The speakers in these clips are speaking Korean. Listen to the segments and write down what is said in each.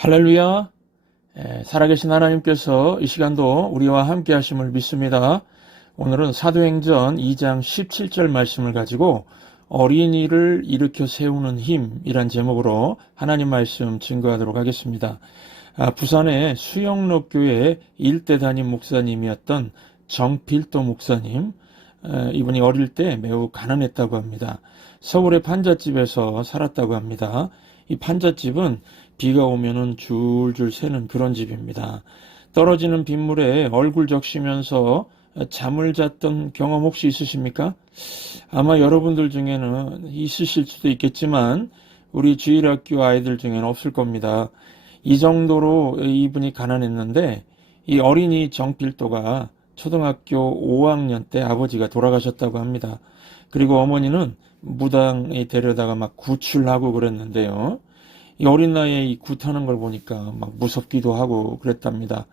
할렐루야. 살아계신 하나님께서 이 시간도 우리와 함께 하심을 믿습니다. 오늘은 사도행전 2장 17절 말씀을 가지고 어린이를 일으켜 세우는 힘이란 제목으로 하나님 말씀 증거하도록 하겠습니다. 부산의 수영록교회 일대 담임 목사님이었던 정필도 목사님, 이분이 어릴 때 매우 가난했다고 합니다. 서울의 판잣집에서 살았다고 합니다. 이 판잣집은 비가 오면은 줄줄 새는 그런 집입니다. 떨어지는 빗물에 얼굴 적시면서 잠을 잤던 경험 혹시 있으십니까? 아마 여러분들 중에는 있으실 수도 있겠지만 우리 주일학교 아이들 중에는 없을 겁니다. 이 정도로 이분이 가난했는데 이 어린이 정필도가 초등학교 5학년 때 아버지가 돌아가셨다고 합니다. 그리고 어머니는 무당에 데려다가 막 구출하고 그랬는데요. 이 어린 나이에 이 굿하는 걸 보니까 막 무섭기도 하고 그랬답니다.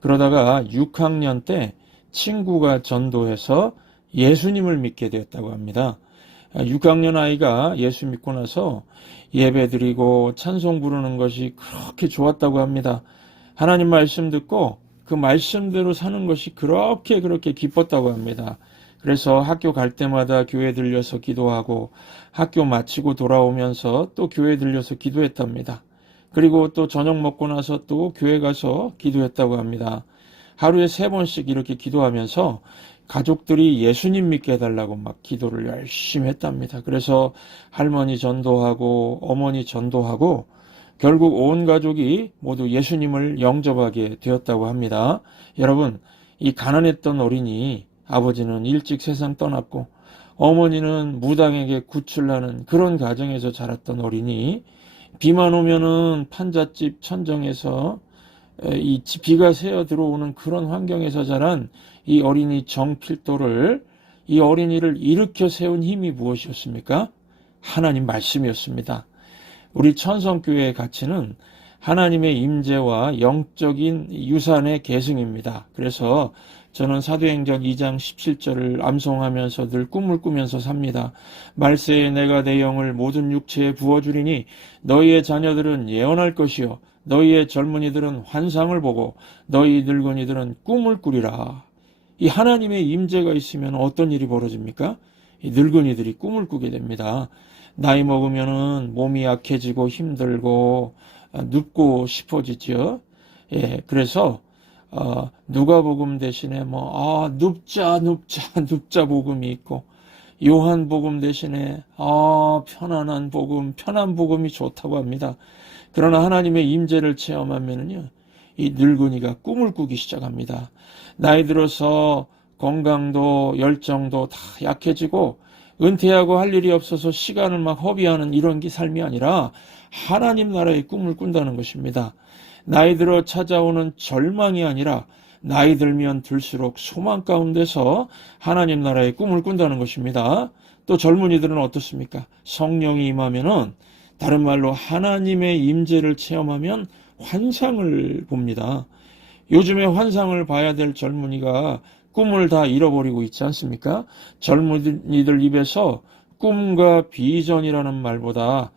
그러다가 6학년 때 친구가 전도해서 예수님을 믿게 되었다고 합니다. 6학년 아이가 예수 믿고 나서 예배 드리고 찬송 부르는 것이 그렇게 좋았다고 합니다. 하나님 말씀 듣고 그 말씀대로 사는 것이 그렇게 기뻤다고 합니다. 그래서 학교 갈 때마다 교회 들려서 기도하고 학교 마치고 돌아오면서 또 교회 들려서 기도했답니다. 그리고 또 저녁 먹고 나서 또 교회 가서 기도했다고 합니다. 하루에 3번씩 이렇게 기도하면서 가족들이 예수님 믿게 해달라고 막 기도를 열심히 했답니다. 그래서 할머니 전도하고 어머니 전도하고 결국 온 가족이 모두 예수님을 영접하게 되었다고 합니다. 여러분, 이 가난했던 어린이 아버지는 일찍 세상 떠났고 어머니는 무당에게 구출하는 그런 가정에서 자랐던 어린이, 비만 오면은 판잣집 천정에서 이 비가 새어 들어오는 그런 환경에서 자란 이 어린이 정필도를, 이 어린이를 일으켜 세운 힘이 무엇이었습니까? 하나님 말씀이었습니다. 우리 천성교회의 가치는 하나님의 임재와 영적인 유산의 계승입니다. 그래서 저는 사도행전 2장 17절을 암송하면서 늘 꿈을 꾸면서 삽니다. 말세에 내가 내 영을 모든 육체에 부어주리니 너희의 자녀들은 예언할 것이요 너희의 젊은이들은 환상을 보고 너희 늙은이들은 꿈을 꾸리라. 이 하나님의 임재가 있으면 어떤 일이 벌어집니까? 이 늙은이들이 꿈을 꾸게 됩니다. 나이 먹으면은 몸이 약해지고 힘들고 눕고 싶어지죠. 그래서 누가복음 대신에 눕자 복음이 있고, 요한복음 대신에 편안한 복음이 좋다고 합니다. 그러나 하나님의 임재를 체험하면은요, 이 늙은이가 꿈을 꾸기 시작합니다. 나이 들어서 건강도 열정도 다 약해지고 은퇴하고 할 일이 없어서 시간을 막 허비하는 이런 삶이 아니라 하나님 나라의 꿈을 꾼다는 것입니다. 나이 들어 찾아오는 절망이 아니라 나이 들면 들수록 소망 가운데서 하나님 나라의 꿈을 꾼다는 것입니다. 또 젊은이들은 어떻습니까? 성령이 임하면은, 다른 말로 하나님의 임재를 체험하면 환상을 봅니다. 요즘에 환상을 봐야 될 젊은이가 꿈을 다 잃어버리고 있지 않습니까? 젊은이들 입에서 꿈과 비전이라는 말보다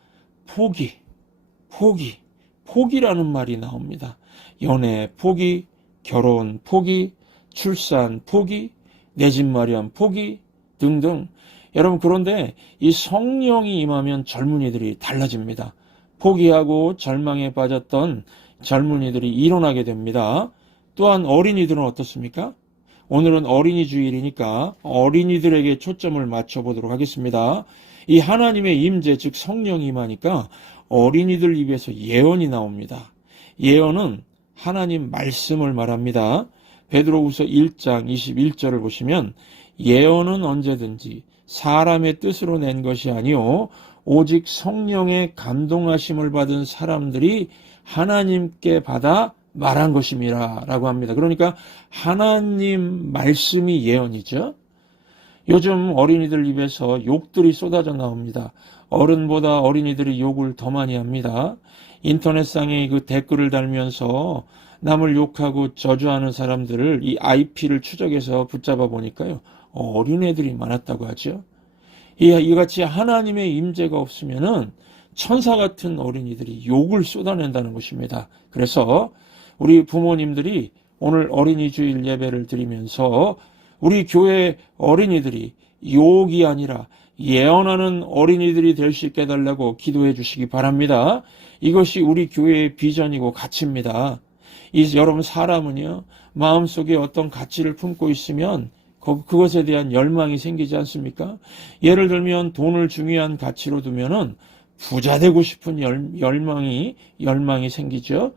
포기라는 말이 나옵니다. 연애 포기, 결혼 포기, 출산 포기, 내 집 마련 포기 등등. 여러분, 그런데 이 성령이 임하면 젊은이들이 달라집니다. 포기하고 절망에 빠졌던 젊은이들이 일어나게 됩니다. 또한 어린이들은 어떻습니까? 오늘은 어린이 주일이니까 어린이들에게 초점을 맞춰보도록 하겠습니다. 이 하나님의 임재, 즉 성령이 임하니까 어린이들 입에서 예언이 나옵니다. 예언은 하나님 말씀을 말합니다. 베드로후서 1장 21절을 보시면 예언은 언제든지 사람의 뜻으로 낸 것이 아니요 오직 성령의 감동하심을 받은 사람들이 하나님께 받아 말한 것임이라 라고 합니다. 그러니까 하나님 말씀이 예언이죠. 요즘 어린이들 입에서 욕들이 쏟아져 나옵니다. 어른보다 어린이들이 욕을 더 많이 합니다. 인터넷상에 그 댓글을 달면서 남을 욕하고 저주하는 사람들을 이 IP를 추적해서 붙잡아 보니까요, 어린애들이 많았다고 하죠. 이같이 하나님의 임재가 없으면은 천사 같은 어린이들이 욕을 쏟아낸다는 것입니다. 그래서 우리 부모님들이 오늘 어린이 주일 예배를 드리면서 우리 교회 어린이들이 욕이 아니라 예언하는 어린이들이 될 수 있게 해달라고 기도해 주시기 바랍니다. 이것이 우리 교회의 비전이고 가치입니다. 여러분, 사람은요, 마음속에 어떤 가치를 품고 있으면 그것에 대한 열망이 생기지 않습니까? 예를 들면 돈을 중요한 가치로 두면은 부자 되고 싶은 열망이 생기죠.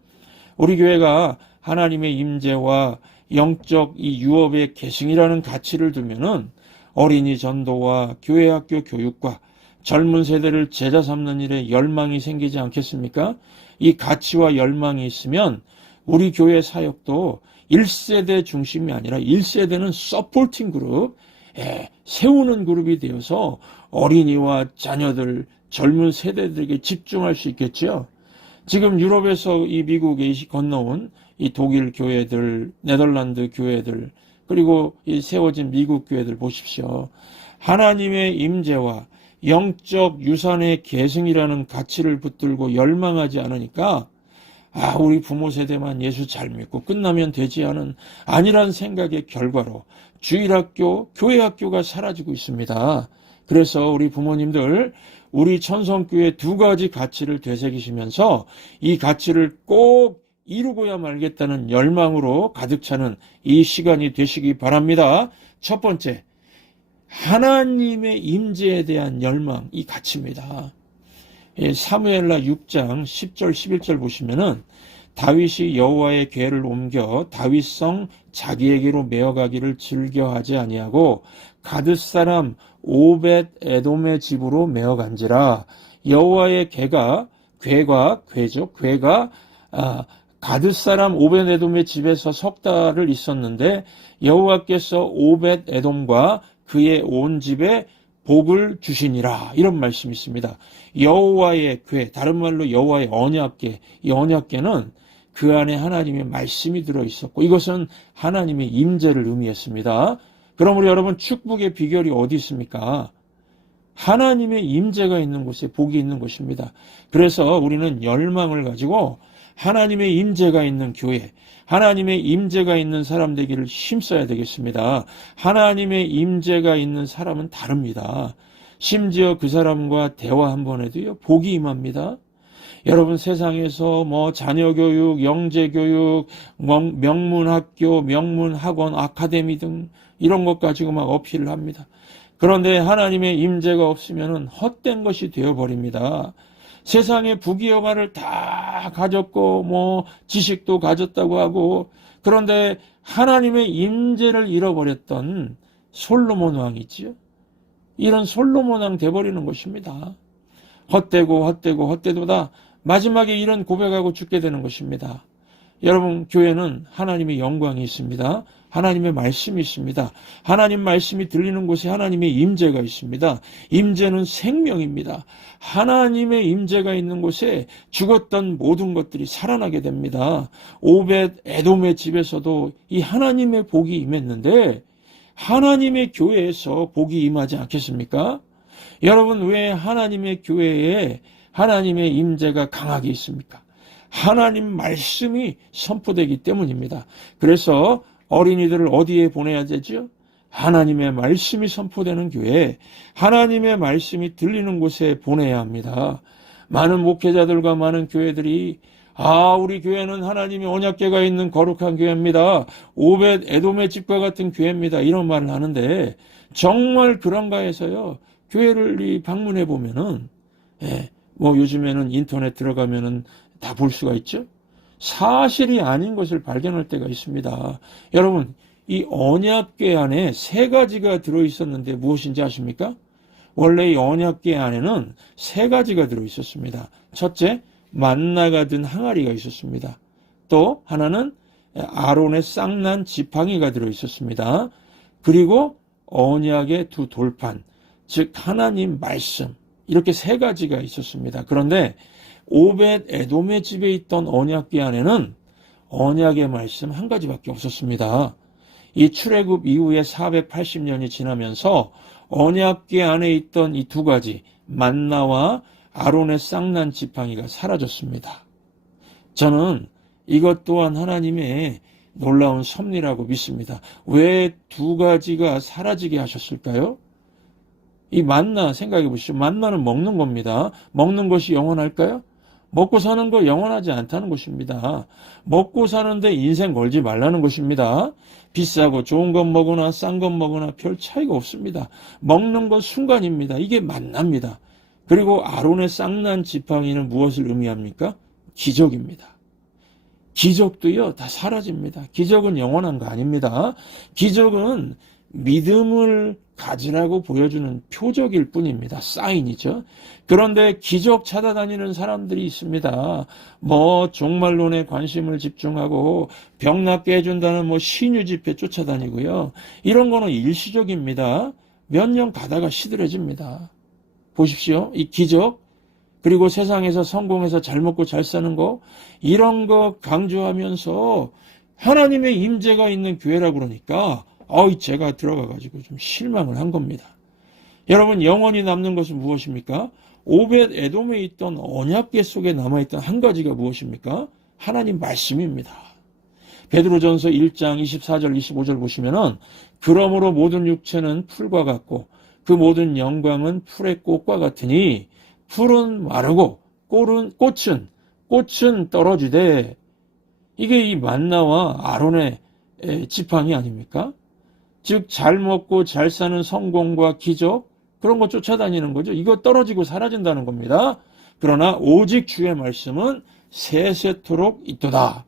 우리 교회가 하나님의 임재와 영적 이 유업의 계승이라는 가치를 두면은 어린이 전도와 교회 학교 교육과 젊은 세대를 제자 삼는 일에 열망이 생기지 않겠습니까? 이 가치와 열망이 있으면 우리 교회 사역도 1세대 중심이 아니라 1세대는 서포팅 그룹, 세우는 그룹이 되어서 어린이와 자녀들, 젊은 세대들에게 집중할 수 있겠죠. 지금 유럽에서 이 미국에 건너온 이 독일 교회들, 네덜란드 교회들, 그리고 이 세워진 미국 교회들 보십시오. 하나님의 임재와 영적 유산의 계승이라는 가치를 붙들고 열망하지 않으니까 우리 부모 세대만 예수 잘 믿고 끝나면 되지 않은 아니란 생각의 결과로 주일학교, 교회학교가 사라지고 있습니다. 그래서 우리 부모님들, 우리 천성교회 두 가지 가치를 되새기시면서 이 가치를 꼭 이루고야 말겠다는 열망으로 가득 차는 이 시간이 되시기 바랍니다. 첫 번째, 하나님의 임재에 대한 열망, 이 가치입니다. 사무엘라 6장 10절 11절 보시면은 다윗이 여호와의 궤를 옮겨 다윗성 자기에게로 메어가기를 즐겨하지 아니하고 가드 사람 오벳 에돔의 집으로 메어간지라. 여호와의 궤가 가드 사람 오벳 에돔의 집에서 석 달을 있었는데 여호와께서 오벳 에돔과 그의 온 집에 복을 주시니라. 이런 말씀이 있습니다. 여호와의 궤, 다른 말로 여호와의 언약궤. 이 언약궤는 그 안에 하나님의 말씀이 들어있었고 이것은 하나님의 임재를 의미했습니다. 그럼 우리 여러분, 축복의 비결이 어디 있습니까? 하나님의 임재가 있는 곳에 복이 있는 것입니다. 그래서 우리는 열망을 가지고 하나님의 임재가 있는 교회, 하나님의 임재가 있는 사람 되기를 힘써야 되겠습니다. 하나님의 임재가 있는 사람은 다릅니다. 심지어 그 사람과 대화 한 번 해도요, 복이 임합니다. 여러분, 세상에서 자녀교육, 영재교육, 명문학교, 명문학원, 아카데미 등 이런 것 가지고 막 어필을 합니다. 그런데 하나님의 임재가 없으면 헛된 것이 되어버립니다. 세상의 부귀영화를 다 가졌고 지식도 가졌다고 하고, 그런데 하나님의 임재를 잃어버렸던 솔로몬 왕이지요. 이런 솔로몬 왕 돼버리는 것입니다. 헛되도다 마지막에 이런 고백하고 죽게 되는 것입니다. 여러분, 교회는 하나님의 영광이 있습니다. 하나님의 말씀이 있습니다. 하나님 말씀이 들리는 곳에 하나님의 임재가 있습니다. 임재는 생명입니다. 하나님의 임재가 있는 곳에 죽었던 모든 것들이 살아나게 됩니다. 오벳 에돔의 집에서도 이 하나님의 복이 임했는데 하나님의 교회에서 복이 임하지 않겠습니까? 여러분, 왜 하나님의 교회에 하나님의 임재가 강하게 있습니까? 하나님 말씀이 선포되기 때문입니다. 그래서 어린이들을 어디에 보내야 되죠? 하나님의 말씀이 선포되는 교회, 하나님의 말씀이 들리는 곳에 보내야 합니다. 많은 목회자들과 많은 교회들이 우리 교회는 하나님의 언약궤가 있는 거룩한 교회입니다. 오벳 에돔의 집과 같은 교회입니다. 이런 말을 하는데 정말 그런가 해서요, 교회를 방문해 보면은 요즘에는 인터넷 들어가면은 다 볼 수가 있죠. 사실이 아닌 것을 발견할 때가 있습니다. 여러분, 이 언약궤 안에 세 가지가 들어있었는데 무엇인지 아십니까? 원래 이 언약궤 안에는 세 가지가 들어있었습니다. 첫째, 만나가 든 항아리가 있었습니다. 또 하나는 아론의 쌍난 지팡이가 들어있었습니다. 그리고 언약의 두 돌판, 즉 하나님 말씀, 이렇게 세 가지가 있었습니다. 그런데 오벳 에돔의 집에 있던 언약궤 안에는 언약의 말씀 한 가지밖에 없었습니다. 이 출애굽 이후에 480년이 지나면서 언약궤 안에 있던 이 두 가지, 만나와 아론의 쌍난 지팡이가 사라졌습니다. 저는 이것 또한 하나님의 놀라운 섭리라고 믿습니다. 왜 두 가지가 사라지게 하셨을까요? 이 만나 생각해 보시죠. 만나는 먹는 겁니다. 먹는 것이 영원할까요? 먹고 사는 거 영원하지 않다는 것입니다. 먹고 사는데 인생 걸지 말라는 것입니다. 비싸고 좋은 것 먹으나 싼 것 먹으나 별 차이가 없습니다. 먹는 것 순간입니다. 이게 만납니다. 그리고 아론의 쌍난 지팡이는 무엇을 의미합니까? 기적입니다. 기적도요, 다 사라집니다. 기적은 영원한 거 아닙니다. 기적은 믿음을 가지라고 보여주는 표적일 뿐입니다. 사인이죠. 그런데 기적 찾아다니는 사람들이 있습니다. 종말론에 관심을 집중하고 병 낫게 해준다는 신유 집회 쫓아다니고요. 이런 거는 일시적입니다. 몇 년 가다가 시들해집니다. 보십시오. 이 기적, 그리고 세상에서 성공해서 잘 먹고 잘 사는 거, 이런 거 강조하면서 하나님의 임재가 있는 교회라고 그러니까 제가 들어가가지고 좀 실망을 한 겁니다. 여러분, 영원히 남는 것은 무엇입니까? 오벳 에돔에 있던 언약궤 속에 남아있던 한 가지가 무엇입니까? 하나님 말씀입니다. 베드로전서 1장 24절 25절 보시면은 그러므로 모든 육체는 풀과 같고 그 모든 영광은 풀의 꽃과 같으니 풀은 마르고 꽃은 떨어지되, 이게 이 만나와 아론의 지팡이 아닙니까? 즉 잘 먹고 잘 사는 성공과 기적, 그런 거 쫓아다니는 거죠. 이거 떨어지고 사라진다는 겁니다. 그러나 오직 주의 말씀은 세세토록 있도다.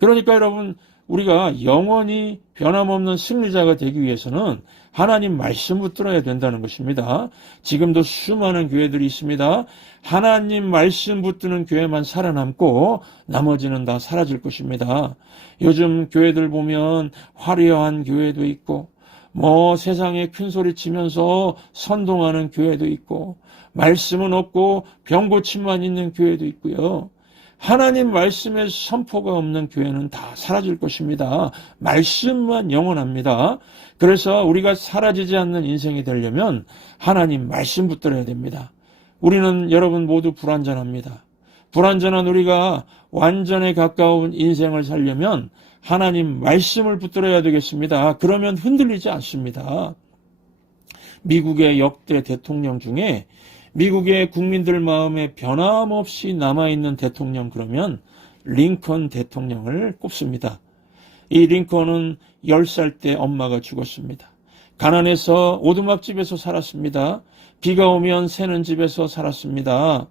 그러니까 여러분, 우리가 영원히 변함없는 승리자가 되기 위해서는 하나님 말씀 붙들어야 된다는 것입니다. 지금도 수많은 교회들이 있습니다. 하나님 말씀 붙드는 교회만 살아남고 나머지는 다 사라질 것입니다. 요즘 교회들 보면 화려한 교회도 있고 세상에 큰 소리 치면서 선동하는 교회도 있고 말씀은 없고 병 고침만 있는 교회도 있고요. 하나님 말씀의 선포가 없는 교회는 다 사라질 것입니다. 말씀만 영원합니다. 그래서 우리가 사라지지 않는 인생이 되려면 하나님 말씀 붙들어야 됩니다. 우리는 여러분 모두 불완전합니다. 불완전한 우리가 완전에 가까운 인생을 살려면 하나님 말씀을 붙들어야 되겠습니다. 그러면 흔들리지 않습니다. 미국의 역대 대통령 중에 미국의 국민들 마음에 변함없이 남아있는 대통령, 그러면 링컨 대통령을 꼽습니다. 이 링컨은 10살 때 엄마가 죽었습니다. 가난해서 오두막집에서 살았습니다. 비가 오면 새는 집에서 살았습니다.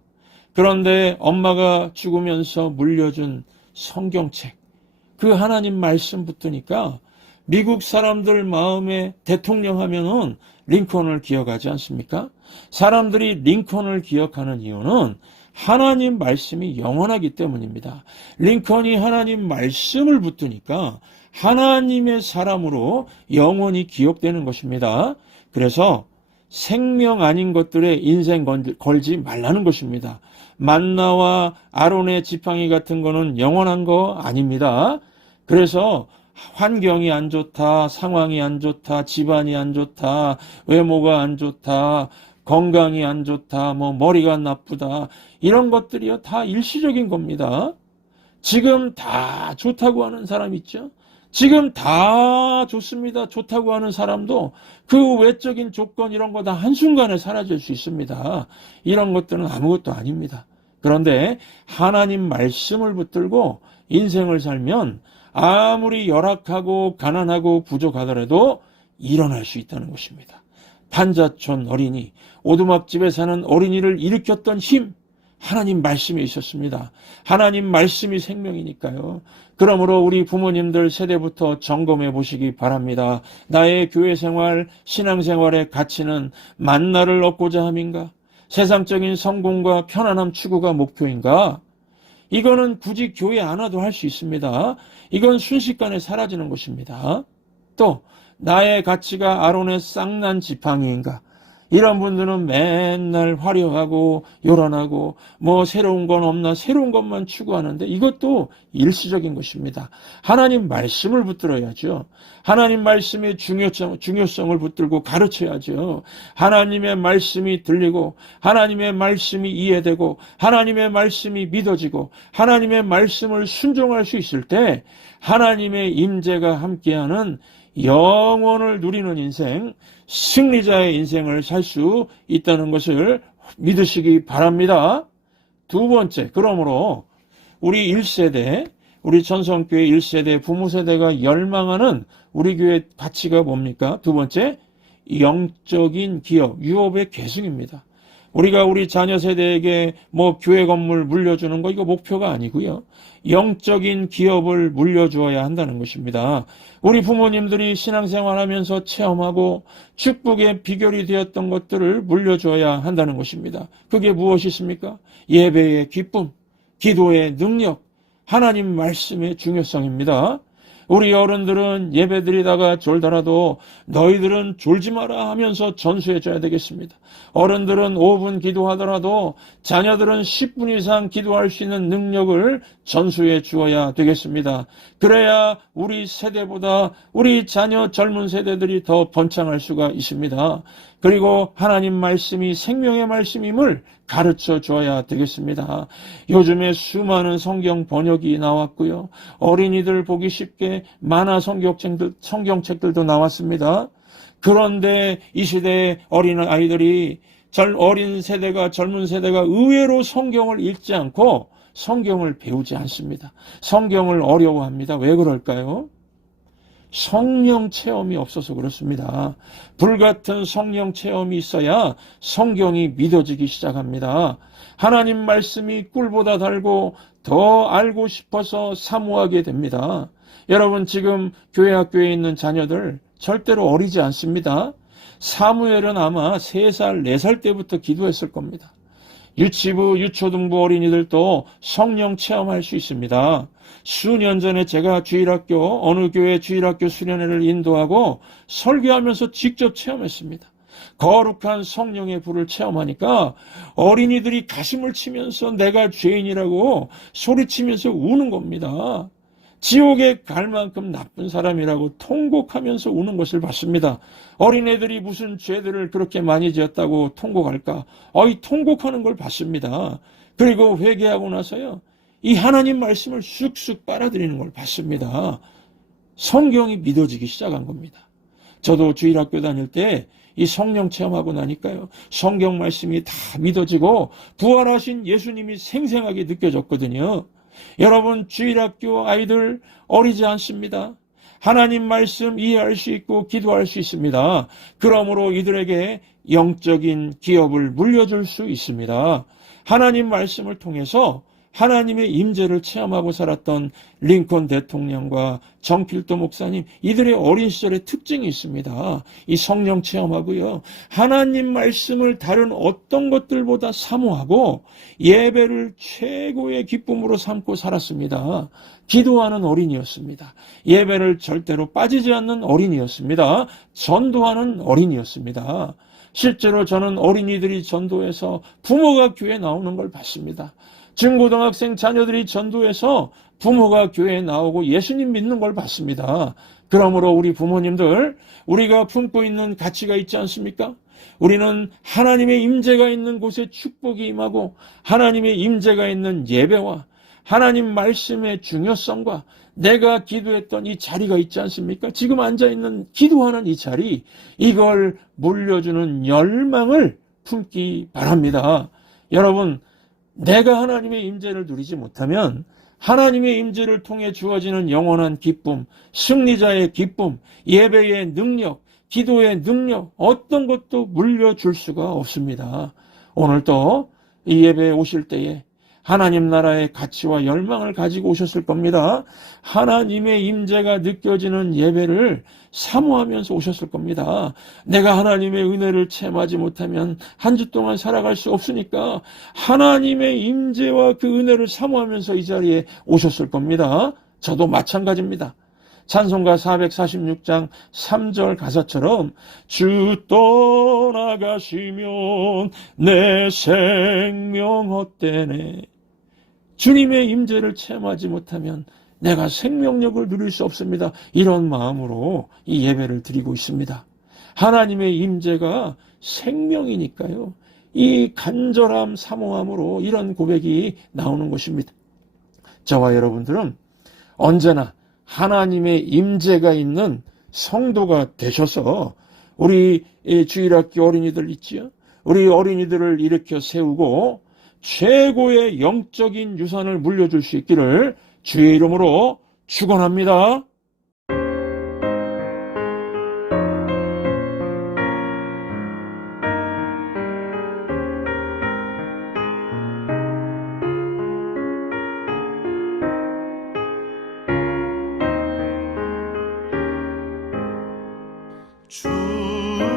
그런데 엄마가 죽으면서 물려준 성경책, 그 하나님 말씀 붙으니까 미국 사람들 마음에 대통령 하면은 링컨을 기억하지 않습니까? 사람들이 링컨을 기억하는 이유는 하나님 말씀이 영원하기 때문입니다. 링컨이 하나님 말씀을 붙으니까 하나님의 사람으로 영원히 기억되는 것입니다. 그래서 생명 아닌 것들에 인생 걸지 말라는 것입니다. 만나와 아론의 지팡이 같은 거는 영원한 거 아닙니다. 그래서 환경이 안 좋다, 상황이 안 좋다, 집안이 안 좋다, 외모가 안 좋다, 건강이 안 좋다, 머리가 나쁘다, 이런 것들이요 다 일시적인 겁니다. 지금 다 좋다고 하는 사람 있죠? 지금 다 좋습니다, 좋다고 하는 사람도 그 외적인 조건 이런 거 다 한순간에 사라질 수 있습니다. 이런 것들은 아무것도 아닙니다. 그런데 하나님 말씀을 붙들고 인생을 살면 아무리 열악하고 가난하고 부족하더라도 일어날 수 있다는 것입니다. 판자촌 어린이, 오두막집에 사는 어린이를 일으켰던 힘, 하나님 말씀에 있었습니다. 하나님 말씀이 생명이니까요. 그러므로 우리 부모님들 세대부터 점검해 보시기 바랍니다. 나의 교회 생활, 신앙생활의 가치는 만나를 얻고자 함인가? 세상적인 성공과 편안함 추구가 목표인가? 이거는 굳이 교회 안 와도 할 수 있습니다. 이건 순식간에 사라지는 것입니다. 또 나의 가치가 아론의 쌍난 지팡이인가? 이런 분들은 맨날 화려하고 요란하고 뭐 새로운 건 없나 새로운 것만 추구하는데 이것도 일시적인 것입니다. 하나님 말씀을 붙들어야죠. 하나님 말씀의 중요성을 붙들고 가르쳐야죠. 하나님의 말씀이 들리고 하나님의 말씀이 이해되고 하나님의 말씀이 믿어지고 하나님의 말씀을 순종할 수 있을 때 하나님의 임재가 함께하는 영원을 누리는 인생, 승리자의 인생을 살 수 있다는 것을 믿으시기 바랍니다. 두 번째, 그러므로 우리 1세대, 우리 전성교회 1세대, 부모 세대가 열망하는 우리 교회 가치가 뭡니까? 두 번째, 영적인 기업, 유업의 계승입니다. 우리가 우리 자녀 세대에게 뭐 교회 건물 물려주는 거 이거 목표가 아니고요. 영적인 기업을 물려주어야 한다는 것입니다. 우리 부모님들이 신앙생활하면서 체험하고 축복의 비결이 되었던 것들을 물려주어야 한다는 것입니다. 그게 무엇이 있습니까? 예배의 기쁨, 기도의 능력, 하나님 말씀의 중요성입니다. 우리 어른들은 예배드리다가 졸더라도 너희들은 졸지 마라 하면서 전수해줘야 되겠습니다. 어른들은 5분 기도하더라도 자녀들은 10분 이상 기도할 수 있는 능력을 전수해 주어야 되겠습니다. 그래야 우리 세대보다 우리 자녀 젊은 세대들이 더 번창할 수가 있습니다. 그리고 하나님 말씀이 생명의 말씀임을 가르쳐 줘야 되겠습니다. 요즘에 수많은 성경 번역이 나왔고요. 어린이들 보기 쉽게 만화 성경책들도 나왔습니다. 그런데 이 시대의 어린 아이들이 어린 세대가 젊은 세대가 의외로 성경을 읽지 않고 성경을 배우지 않습니다. 성경을 어려워합니다. 왜 그럴까요? 성령 체험이 없어서 그렇습니다. 불같은 성령 체험이 있어야 성경이 믿어지기 시작합니다. 하나님 말씀이 꿀보다 달고 더 알고 싶어서 사모하게 됩니다. 여러분 지금 교회 학교에 있는 자녀들 절대로 어리지 않습니다. 사무엘은 아마 3살, 4살 때부터 기도했을 겁니다. 유치부, 유초등부 어린이들도 성령 체험할 수 있습니다. 수년 전에 제가 어느 교회 주일학교 수련회를 인도하고 설교하면서 직접 체험했습니다. 거룩한 성령의 불을 체험하니까 어린이들이 가슴을 치면서 내가 죄인이라고 소리치면서 우는 겁니다. 지옥에 갈 만큼 나쁜 사람이라고 통곡하면서 우는 것을 봤습니다. 어린애들이 무슨 죄들을 그렇게 많이 지었다고 통곡할까? 통곡하는 걸 봤습니다. 그리고 회개하고 나서요. 이 하나님 말씀을 쑥쑥 빨아들이는 걸 봤습니다. 성경이 믿어지기 시작한 겁니다. 저도 주일학교 다닐 때 이 성령 체험하고 나니까요. 성경 말씀이 다 믿어지고 부활하신 예수님이 생생하게 느껴졌거든요. 여러분 주일학교 아이들 어리지 않습니다. 하나님 말씀 이해할 수 있고 기도할 수 있습니다. 그러므로 이들에게 영적인 기업을 물려줄 수 있습니다. 하나님 말씀을 통해서 하나님의 임재를 체험하고 살았던 링컨 대통령과 정필도 목사님, 이들의 어린 시절의 특징이 있습니다. 이 성령 체험하고요. 하나님 말씀을 다른 어떤 것들보다 사모하고 예배를 최고의 기쁨으로 삼고 살았습니다. 기도하는 어린이였습니다. 예배를 절대로 빠지지 않는 어린이였습니다. 전도하는 어린이였습니다. 실제로 저는 어린이들이 전도해서 부모가 교회에 나오는 걸 봤습니다. 중고등학생 자녀들이 전도해서 부모가 교회에 나오고 예수님 믿는 걸 봤습니다. 그러므로 우리 부모님들, 우리가 품고 있는 가치가 있지 않습니까? 우리는 하나님의 임재가 있는 곳에 축복이 임하고 하나님의 임재가 있는 예배와 하나님 말씀의 중요성과 내가 기도했던 이 자리가 있지 않습니까? 지금 앉아있는 기도하는 이 자리, 이걸 물려주는 열망을 품기 바랍니다. 여러분, 내가 하나님의 임재를 누리지 못하면 하나님의 임재를 통해 주어지는 영원한 기쁨, 승리자의 기쁨, 예배의 능력, 기도의 능력, 어떤 것도 물려줄 수가 없습니다. 오늘도 이 예배에 오실 때에 하나님 나라의 가치와 열망을 가지고 오셨을 겁니다. 하나님의 임재가 느껴지는 예배를 사모하면서 오셨을 겁니다. 내가 하나님의 은혜를 체험하지 못하면 한 주 동안 살아갈 수 없으니까 하나님의 임재와 그 은혜를 사모하면서 이 자리에 오셨을 겁니다. 저도 마찬가지입니다. 찬송가 446장 3절 가사처럼 주 떠나가시면 내 생명 헛되네. 주님의 임재를 체험하지 못하면 내가 생명력을 누릴 수 없습니다. 이런 마음으로 이 예배를 드리고 있습니다. 하나님의 임재가 생명이니까요. 이 간절함, 사모함으로 이런 고백이 나오는 것입니다. 저와 여러분들은 언제나 하나님의 임재가 있는 성도가 되셔서 우리 주일학교 어린이들 있지요. 우리 어린이들을 일으켜 세우고 최고의 영적인 유산을 물려줄 수 있기를 주의 이름으로 축원합니다. 충성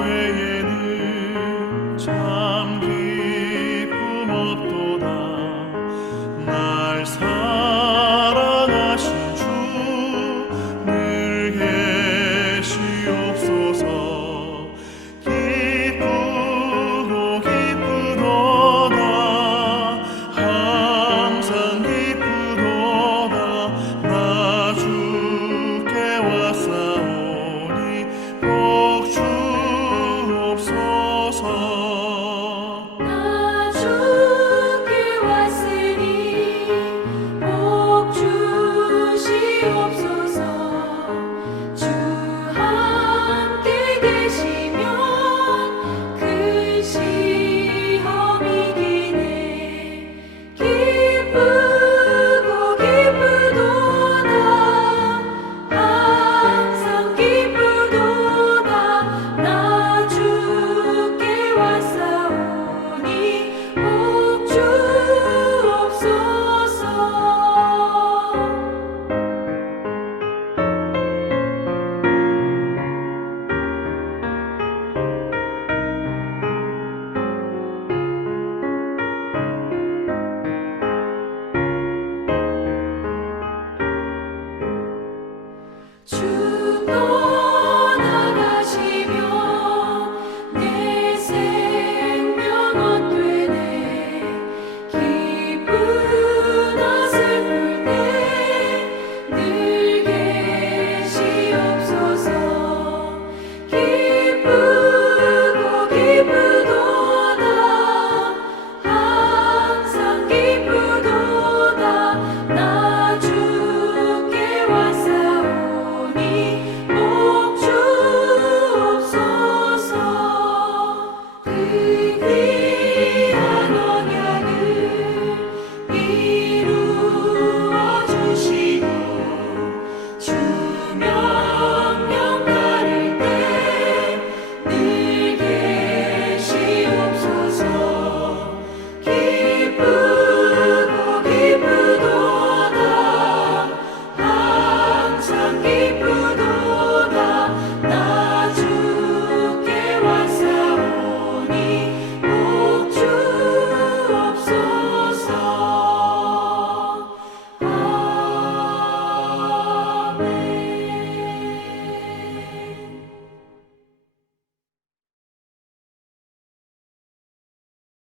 외에는 참 기쁨 없도다. 날